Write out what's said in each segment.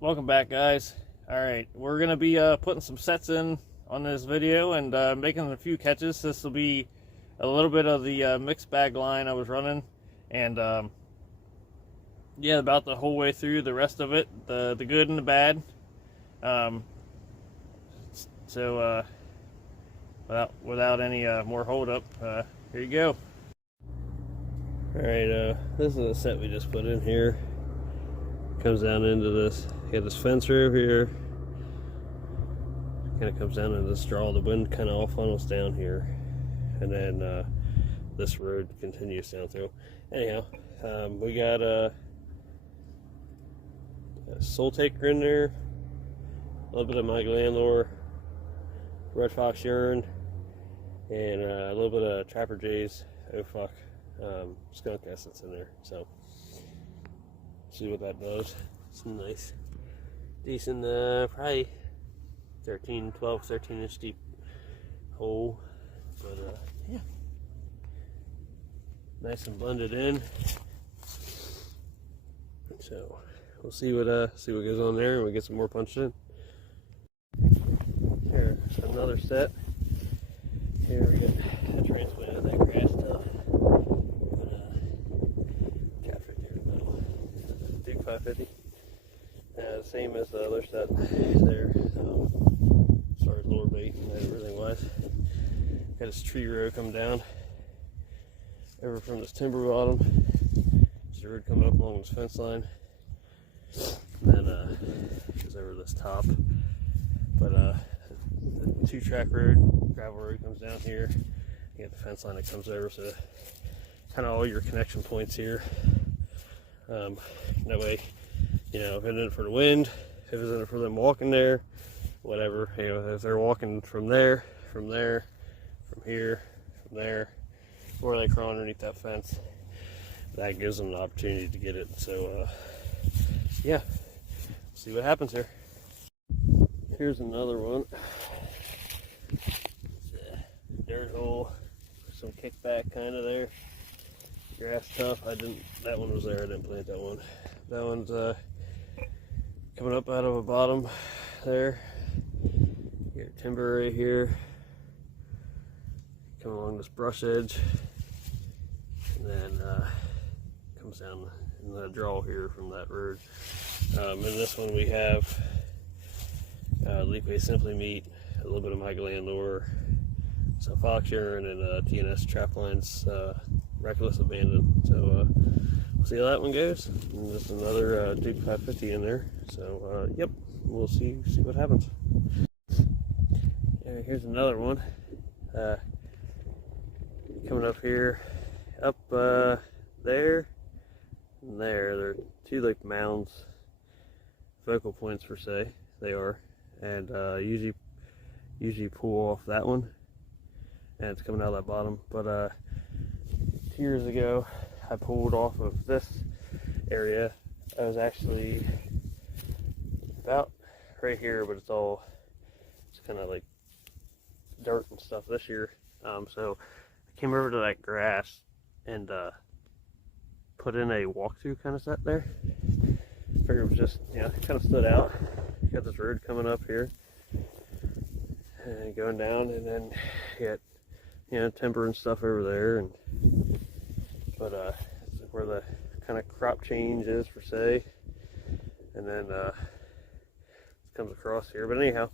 Welcome back, guys. Alright, we're going to be putting some sets in on this video and making a few catches. This will be a little bit of the mixed bag line I was running, and yeah, about the whole way through the rest of it, the good and the bad. So without any more hold up, here you go. Alright, this is a set we just put in here. Comes down into this. You got this fence over here. Kind of comes down into this draw. The wind kind of all funnels down here, and then this road continues down through. Anyhow, we got a Soul Taker in there, a little bit of Mike Landor, Red Fox Urine, and a little bit of Trapper J's skunk essence in there. So see what that does. It's nice, decent, probably 13 inch deep hole, but yeah, nice and blended in. So we'll see what goes on there, and we get some more punched in. Here, another set. Here we got a transplant of that grass stuff. Caps right there in the middle. Duke 550. Same as the other set there. As far as lure bait and everything was. Got this tree row coming down over from this timber bottom. There's a road coming up along this fence line. And then goes over this top. But the 2-track road, gravel road comes down here. You got the fence line that comes over, so kind of all your connection points here. That way, you know, if it's in it for the wind, if it's in it for them walking there, whatever, you know, if they're walking from there, from there, from here, from there, or they crawl underneath that fence, that gives them the opportunity to get it. So, yeah, see what happens here. Here's another one. It's a dirt hole, some kickback kind of there. Grass tough. That one was there. I didn't plant that one. That one's coming up out of a bottom there. You got timber right here. Come along this brush edge, and then comes down in the draw here from that road. In this one we have Lipe Simply Meat, a little bit of Mike Landor, some Fox Urine, and TNS Traplines Reckless Abandon. So we'll see how that one goes. And there's another Duke 550 in there. So yep, we'll see what happens. Here's another one coming up here, up there and there. They're two like mounds, focal points per se. They are, and usually pull off that one, and it's coming out of that bottom. But 2 years ago, I pulled off of this area. I was actually about right here, but it's kind of like dirt and stuff this year. So I came over to that grass and put in a walkthrough kind of set there. Figured it was just, you know, it kind of stood out. You got this road coming up here and going down, and then you got, you know, timber and stuff over there, but this is where the kind of crop change is per se, and then it comes across here. But anyhow,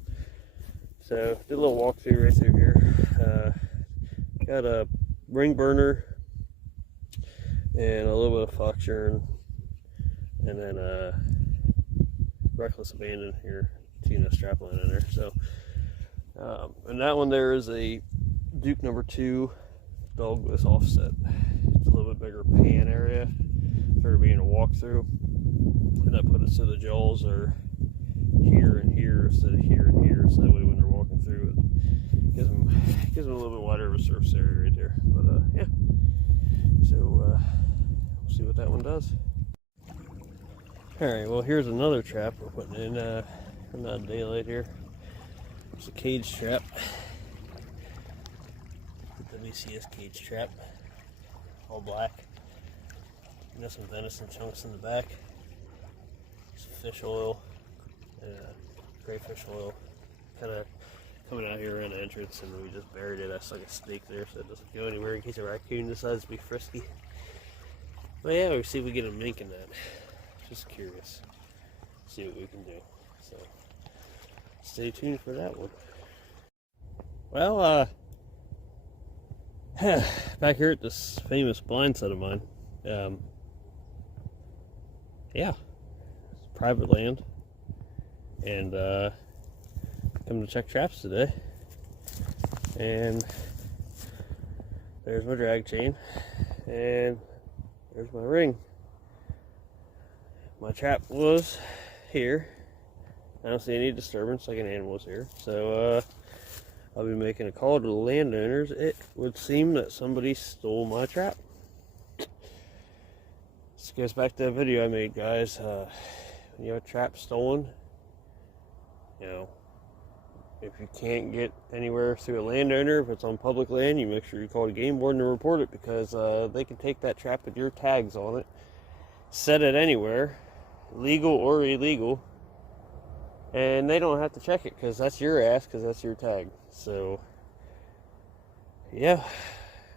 so did a little walkthrough right through here. Got a ring burner and a little bit of Fox Urine, and then Reckless Abandon here, TNS Strapline in there. So and that one there is a Duke number 2 dogless offset. It's a little bit bigger pan area for being a walkthrough, and I put it so the jaws are here and here instead of here and here, so that way when they're walking through it gives them a little bit wider of a surface area right there. But yeah, so we'll see what that one does. Alright, well, here's another trap we're putting in. We're not in daylight here. It's a cage trap. The WCS cage trap, all black. You know, some venison chunks in the back. Some fish oil, crayfish oil kind of coming out here around the entrance, and we just buried it. That's like a snake there, so it doesn't go anywhere in case a raccoon decides to be frisky. But yeah, we'll see if we get a mink in that. Just curious. See what we can do. So stay tuned for that one. Well, back here at this famous blind set of mine. Yeah, it's private land, and come to check traps today. And there's my drag chain, and there's my ring. My trap was here. I don't see any disturbance like an animal's here, so I'll be making a call to the landowners. It would seem that somebody stole my trap. This goes back to the video I made, guys. When you have a trap stolen, you know, if you can't get anywhere through a landowner, if it's on public land, you make sure you call the game warden to report it, because they can take that trap with your tags on it, set it anywhere, legal or illegal, and they don't have to check it because that's your ass, because that's your tag. So yeah,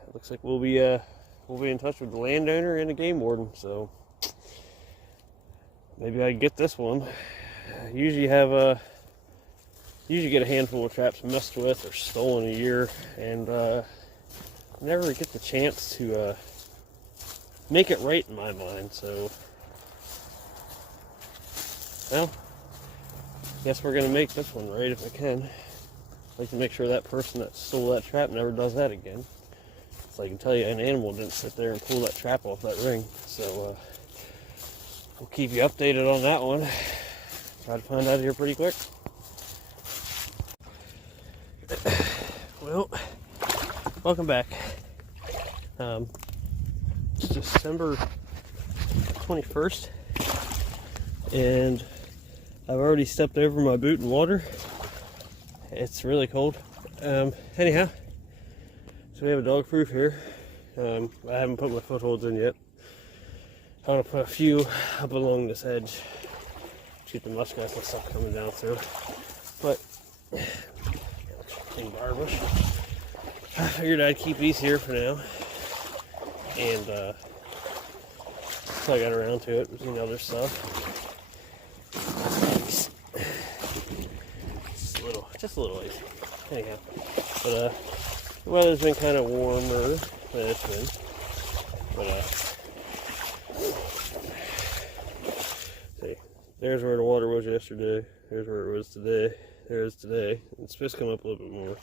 it looks like we'll be in touch with the landowner and the game warden. So maybe I can get this one. I usually get a handful of traps messed with or stolen a year, and never get the chance to make it right in my mind. So, well, guess we're gonna make this one right if I can. I'd like to make sure that person that stole that trap never does that again. So I can tell you, an animal didn't sit there and pull that trap off that ring. So we'll keep you updated on that one. Try to find out here pretty quick. Well, welcome back. It's December 21st, and I've already stepped over my boot in water. It's really cold. Anyhow, so we have a dog proof here. I haven't put my footholds in yet. I want to put a few up along this edge to get the muskrats and stuff coming down through. But barbush. I figured I'd keep these here for now, and until I got around to it, between other stuff. Just a little icy. Anyhow, but the weather's been kind of warmer than it's been. But see, there's where the water was yesterday. There's where it was today. There it is today. It's supposed to come up a little bit more.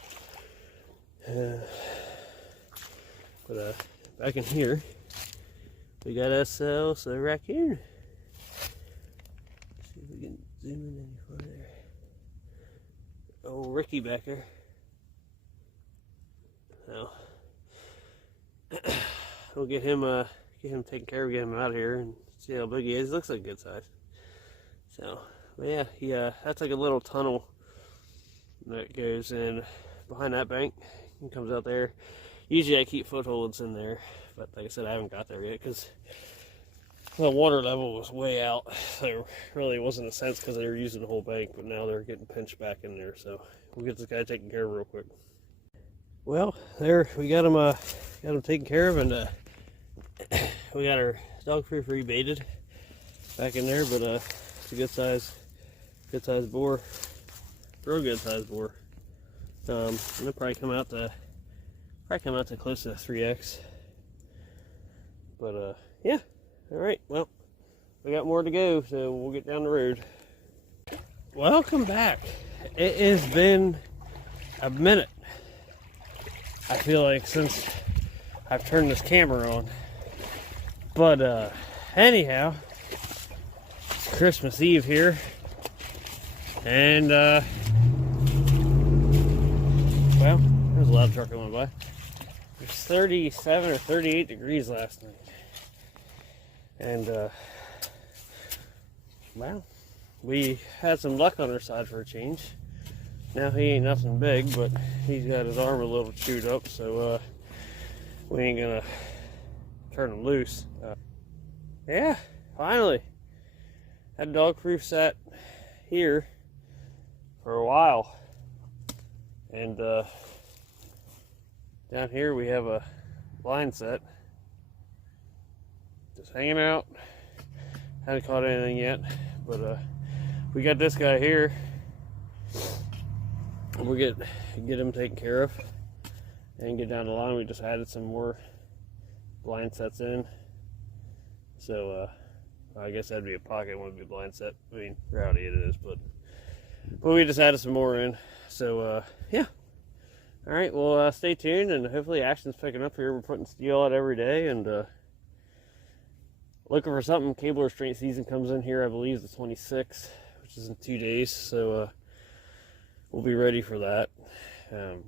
But back in here, we got ourselves a raccoon. See if we can zoom in any further. Oh, Ricky back there. Now, we'll get him taken care of, get him out of here, and see how big he is. He looks like a good size. So, but yeah, that's like a little tunnel that goes in behind that bank and comes out there. Usually I keep footholds in there, but like I said, I haven't got there yet because the water level was way out. There really wasn't a sense because they were using the whole bank, but now they're getting pinched back in there. So we'll get this guy taken care of real quick. Well, there we got him taken care of, and we got our dog proof rebaited back in there. But it's a good size boar, real good size boar. And it'll probably come out to close to 3x. But yeah. Alright, well, we got more to go, so we'll get down the road. Welcome back. It has been a minute, I feel like, since I've turned this camera on. But anyhow, it's Christmas Eve here, and well, there's a lot of truck going by. There's 37 or 38 degrees last night. And well, we had some luck on our side for a change. Now he ain't nothing big, but he's got his arm a little chewed up, so we ain't gonna turn him loose. Yeah, finally had dog proof set here for a while. And down here we have a blind set. Just hanging out. Haven't caught anything yet, but we got this guy here. We'll get him taken care of and get down the line. We just added some more blind sets in. So I guess that'd be a pocket, it wouldn't be a blind set. I mean, rowdy it is, but we just added some more in. So yeah. All right, well, stay tuned, and hopefully action's picking up here. We're putting steel out every day, and looking for something. Cable restraint season comes in here, I believe, the 26th, which is in 2 days. So we'll be ready for that.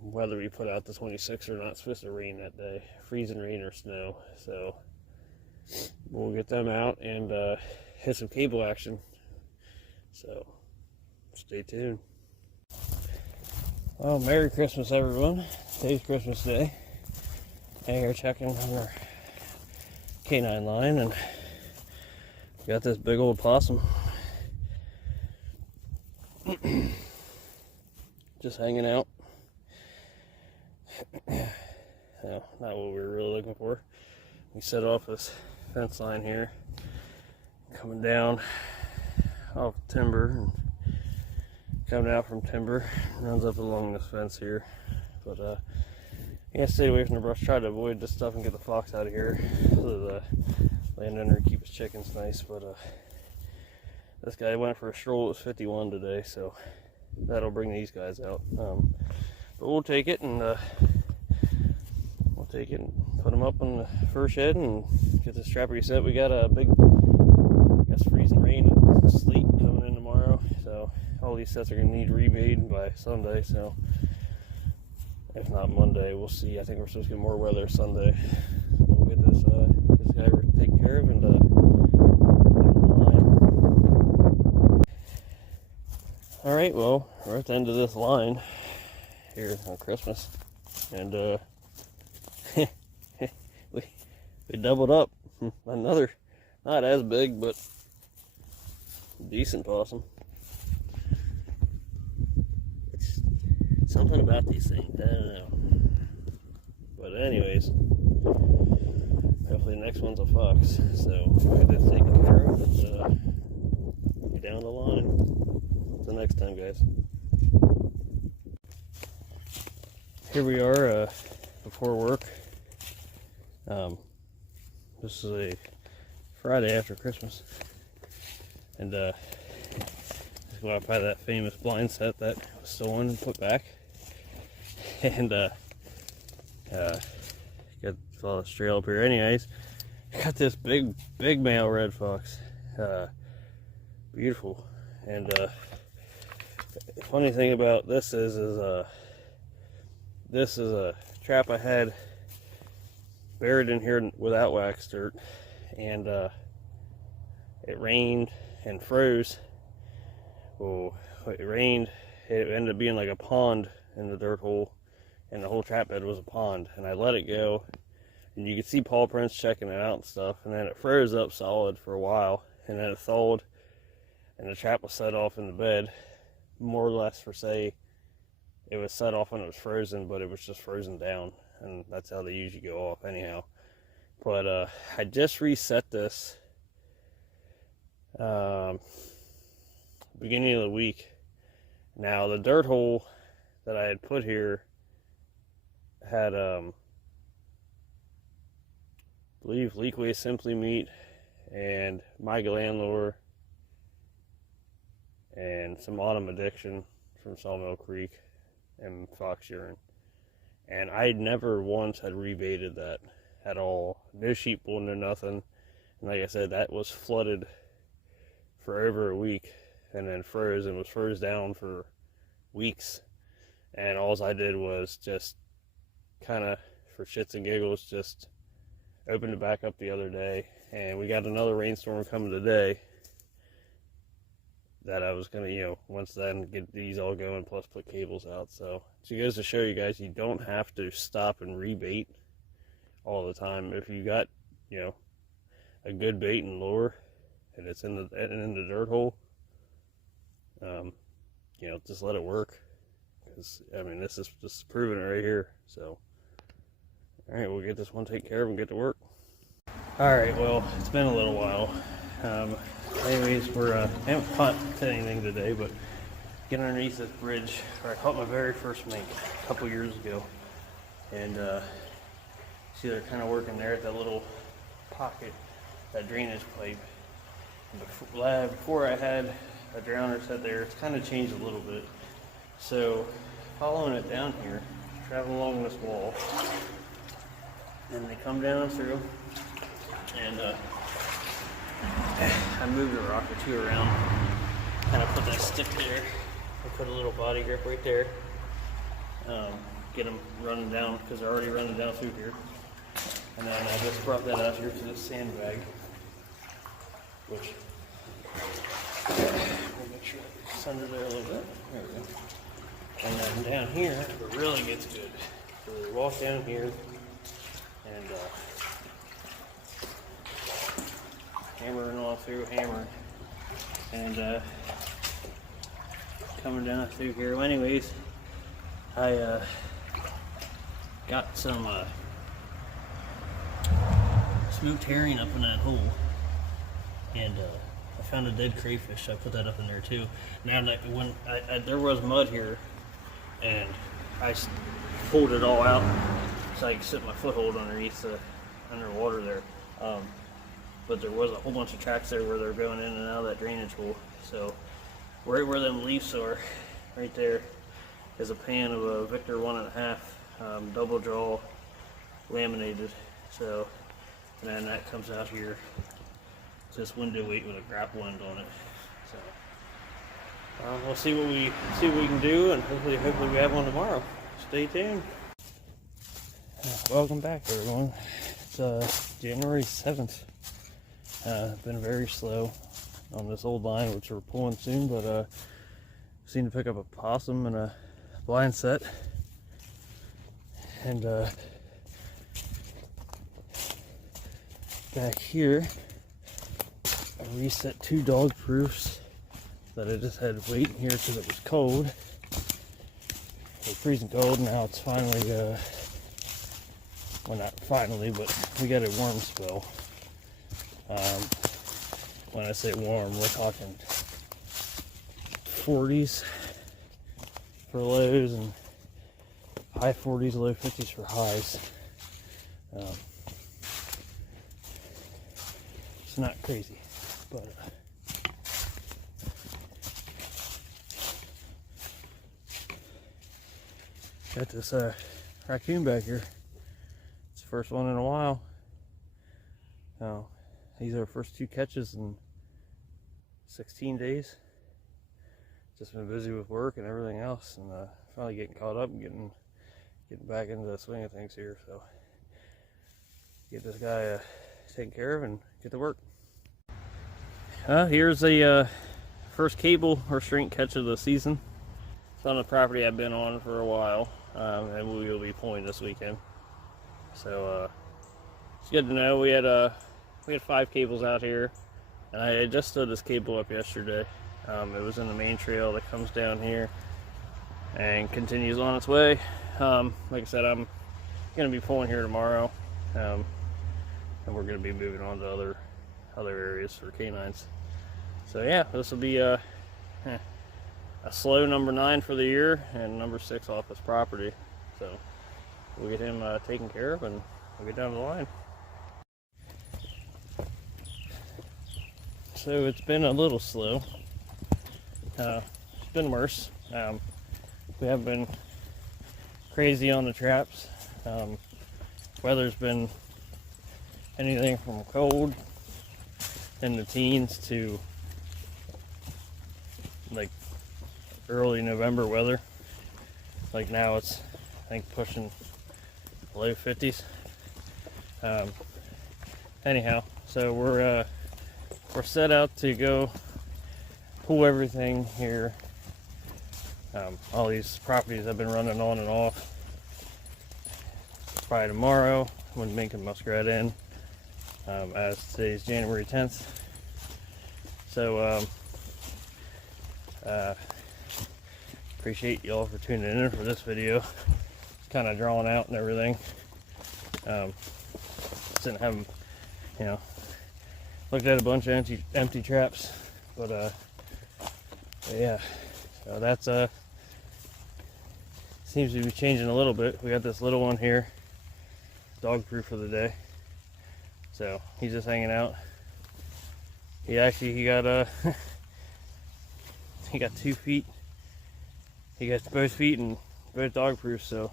Whether we put out the 26th or not, it's supposed to rain that day, freezing rain or snow. So we'll get them out and hit some cable action. So stay tuned. Well, Merry Christmas, everyone. Today's Christmas Day. And here checking on our canine line, and got this big old possum. Just hanging out. No, not what we were really looking for. We set off this fence line here, coming down off timber, and coming out from timber, runs up along this fence here. But yeah, stay away from the brush. Try to avoid this stuff and get the fox out of here so the landowner can keep his chickens nice. But this guy went for a stroll. It was 51 today, so that'll bring these guys out. But we'll take it and put them up on the fur shed and get this trap reset. We got a big, I guess, freezing rain and sleet coming in tomorrow, so all these sets are going to need remade by Sunday. So if not Monday, we'll see. I think we're supposed to get more weather Sunday. We'll get this guy taken care of and get him on the line. All right, well, we're at the end of this line here on Christmas, and we doubled up. Another, not as big, but decent possum. It's something about these things, I don't know. But anyways, hopefully the next one's a fox. So we'll get this taken care of and get down the line. Until next time, guys. Here we are before work. This is a Friday after Christmas, and just go out by that famous blind set that was stolen and put back, and got a fellow trail up here. Anyways, got this big male red fox, beautiful. And the funny thing about this is this is a trap I had buried in here without wax dirt, and it rained and froze. Well, it rained, it ended up being like a pond in the dirt hole, and the whole trap bed was a pond, and I let it go, and you could see paw prints checking it out and stuff, and then it froze up solid for a while, and then it thawed, and the trap was set off in the bed, more or less for say it was set off when it was frozen, but it was just frozen down, and that's how they usually go off anyhow. But I just reset this beginning of the week. Now the dirt hole that I had put here had I believe Leakway Simply Meat and My Gland Lure and some Autumn Addiction from Sawmill Creek and Fox Urine. And I never once had rebaited that at all. No sheep pool, no nothing. And like I said, that was flooded for over a week and then froze, and was froze down for weeks. And all I did was just kind of, for shits and giggles, just opened it back up the other day. And we got another rainstorm coming today that I was going to, once then get these all going, plus put cables out. So it goes to show you guys, you don't have to stop and rebait all the time. If you got, a good bait and lure, and it's in the dirt hole, just let it work. Because, I mean, this is just proving it right here. So, all right, we'll get this one taken care of and get to work. All right, well, it's been a little while. Anyways, I haven't caught anything today, but getting underneath this bridge where I caught my very first mink a couple years ago. And see, they're kind of working there at that little pocket, that drainage pipe. Before I had a drowner set there, it's kind of changed a little bit. So following it down here, traveling along this wall, and they come down through, and I moved a rock or two around, kind of put that stick there, and put a little body grip right there, get them running down, because they're already running down through here. And then I just brought that out here to this sandbag, which, we'll make sure it's under there a little bit. There we go. And then down here, it really gets good. So we walk down here, and hammering all through, hammering, and coming down through here. Well, anyways, I got some smoked herring up in that hole, and I found a dead crayfish. I put that up in there too. Now that when there was mud here, and I pulled it all out so I could sit my foothold underneath underwater there. But there was a whole bunch of tracks there where they're going in and out of that drainage hole. So right where them leaves are, right there, is a pan of a Victor 1.5 double jaw laminated. So, and then that comes out here. It's this window weight with a grapple end on it. So we'll see what we can do, and hopefully we have one tomorrow. Stay tuned. Welcome back, everyone. It's January 7th. Been very slow on this old line, which we're pulling soon, but seem to pick up a possum and a blind set, and back here I reset 2 dog proofs that I just had waiting here because it was cold. It was freezing cold. Now it's finally well, not finally, but we got a warm spell. When I say warm, we're talking 40s for lows and high 40s, low 50s for highs. It's not crazy, but got this raccoon back here. It's the first one in a while. Now, these are our first 2 catches in 16 days. Just been busy with work and everything else, and finally getting caught up and getting back into the swing of things here. So get this guy taken care of and get to work. Here's the first cable or string catch of the season. It's on a property I've been on for a while, and we will be pulling this weekend. So it's good to know. We had 5 cables out here, and I just stood this cable up yesterday. It was in the main trail that comes down here and continues on its way. Like I said, I'm going to be pulling here tomorrow, and we're going to be moving on to other areas for canines. So yeah, this will be a slow number 9 for the year, and number 6 off this property. So we'll get him taken care of, and we'll get down the line. So it's been a little slow. It's been worse. We haven't been crazy on the traps. Weather's been anything from cold in the teens to like early November weather. Like now it's, I think, pushing low 50s. Anyhow, so we're set out to go pull everything here. All these properties I've been running on and off. By tomorrow, when mink and muskrat in, as today's January 10th. So appreciate y'all for tuning in for this video. It's kind of drawn out and everything. Didn't have, you know, looked at a bunch of empty traps, but yeah. So that's seems to be changing a little bit. We got this little one here, dog proof for the day. So he's just hanging out. He got he got 2 feet. He got both feet and both dog proof. So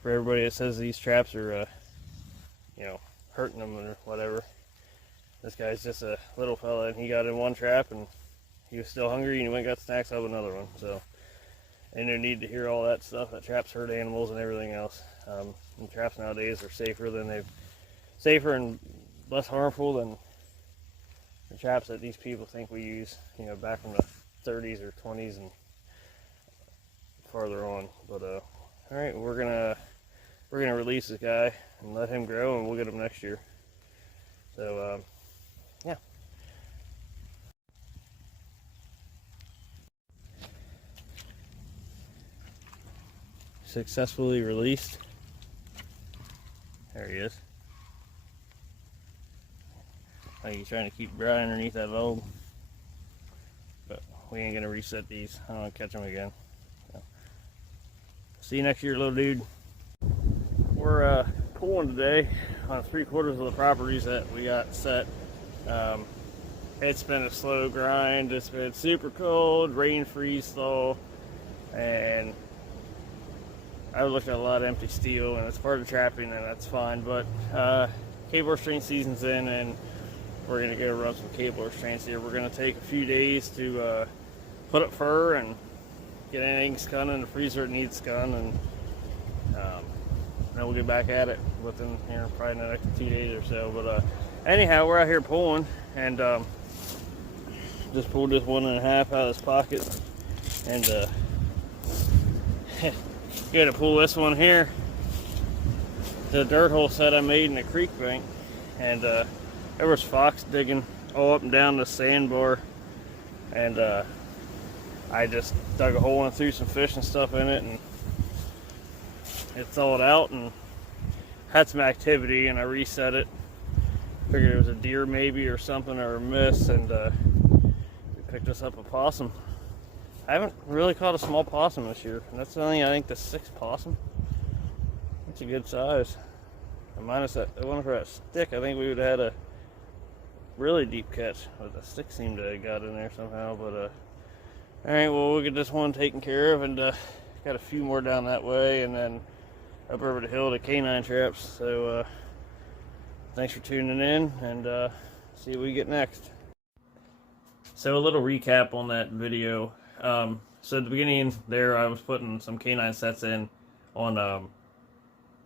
for everybody that says these traps are you know, hurting them or whatever, this guy's just a little fella, and he got in one trap and he was still hungry, and he went and got snacks out of another one. So ain't no need to hear all that stuff that traps hurt animals and everything else. And traps nowadays are safer and less harmful than the traps that these people think we use, you know, back from the 30s or 20s and farther on. But all right, we're gonna release this guy and let him grow, and we'll get him next year. So yeah. Successfully released. There he is. I think he's trying to keep dry underneath that bulb, but we ain't gonna reset these. I don't want to catch them again. So, see you next year, little dude. We're pulling today on 3/4 of the properties that we got set. It's been a slow grind. It's been super cold, rain, freeze, thaw, and I looked at a lot of empty steel, and it's part of trapping, and that's fine. But cable strain season's in, and we're gonna go run some cable strains here. We're gonna take a few days to put up fur and get anything scun in the freezer that needs scun, and then we'll get back at it within here probably in the next 2 days or so. But anyhow, we're out here pulling, and just pulled this 1.5 out of this pocket, and gonna pull this one here, the dirt hole set I made in the creek bank, and there was fox digging all up and down the sandbar, and I just dug a hole and threw some fish and stuff in it, and it thawed out and had some activity, and I reset it. Figured it was a deer maybe or something, or a miss, and we picked us up a possum. I haven't really caught a small possum this year, and that's only, I think, the 6th possum. That's a good size. And minus that one for that stick, I think we would have had a really deep catch, but the stick seemed to have got in there somehow. But all right, well, we'll get this one taken care of, and got a few more down that way, and then up over the hill to canine traps. So thanks for tuning in, and see what we get next. So a little recap on that video. So at the beginning there, I was putting some canine sets in on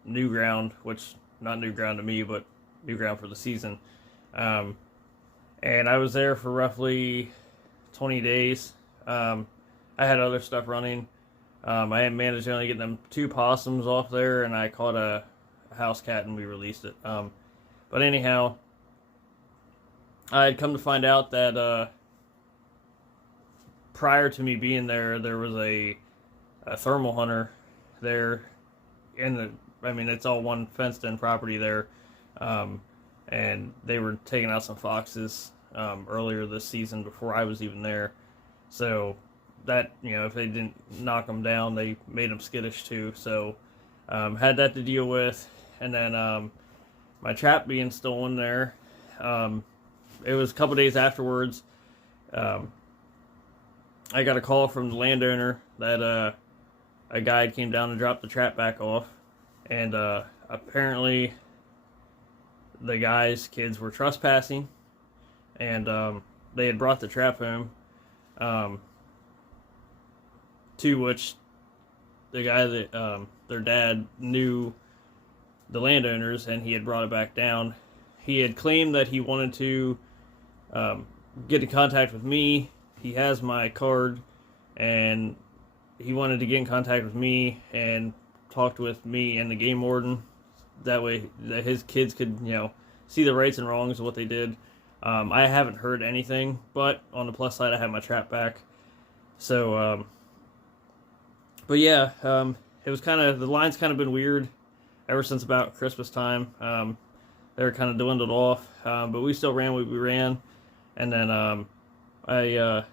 new ground, which not new ground to me, but new ground for the season. And I was there for roughly 20 days. I had other stuff running. I had managed to only get them 2 possums off there, and I caught a house cat, and we released it. But anyhow, I had come to find out that prior to me being there, there was a thermal hunter there in the, I mean, it's all one fenced-in property there, and they were taking out some foxes earlier this season before I was even there. So that, you know, if they didn't knock them down, they made them skittish too. So had that to deal with, and then my trap being stolen there. It was a couple days afterwards. I got a call from the landowner that a guide came down and dropped the trap back off, and apparently the guy's kids were trespassing, and they had brought the trap home, to which the guy that their dad knew the landowners, and he had brought it back down. He had claimed that he wanted to get in contact with me. He has my card, and he wanted to get in contact with me and talked with me and the game warden. That way that his kids could, you know, see the rights and wrongs of what they did. I haven't heard anything, but on the plus side, I have my trap back. So But yeah, it was kind of, the line's kind of been weird ever since about Christmas time. They were kind of dwindled off, but we still ran what we ran. And then I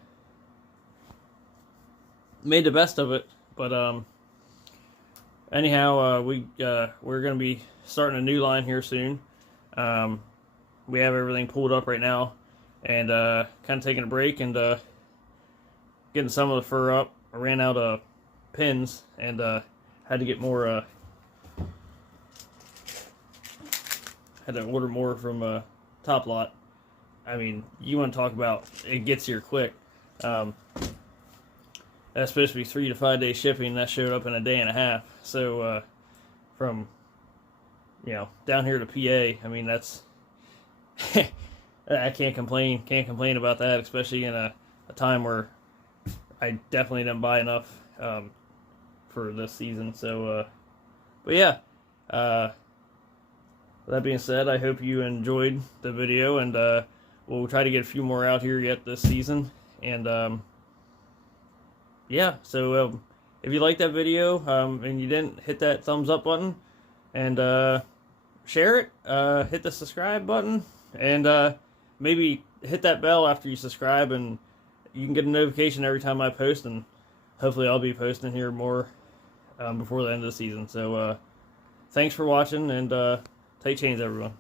made the best of it. But anyhow, we're going to be starting a new line here soon. We have everything pulled up right now, and kind of taking a break and getting some of the fur up. I ran out of pins and had to get more. Had to order more from Top Lot. I mean, you want to talk about it gets here quick. That's supposed to be 3 to 5 day shipping. That showed up in a day and a half. So from down here to PA, I mean that's I can't complain. Can't complain about that, especially in a time where I definitely didn't buy enough for this season. So, but yeah. That being said, I hope you enjoyed the video, and we'll try to get a few more out here yet this season. And yeah, so if you liked that video and you didn't hit that thumbs up button and share it, hit the subscribe button, and maybe hit that bell after you subscribe, and you can get a notification every time I post, and hopefully I'll be posting here more before the end of the season. So thanks for watching, and tight chains, everyone.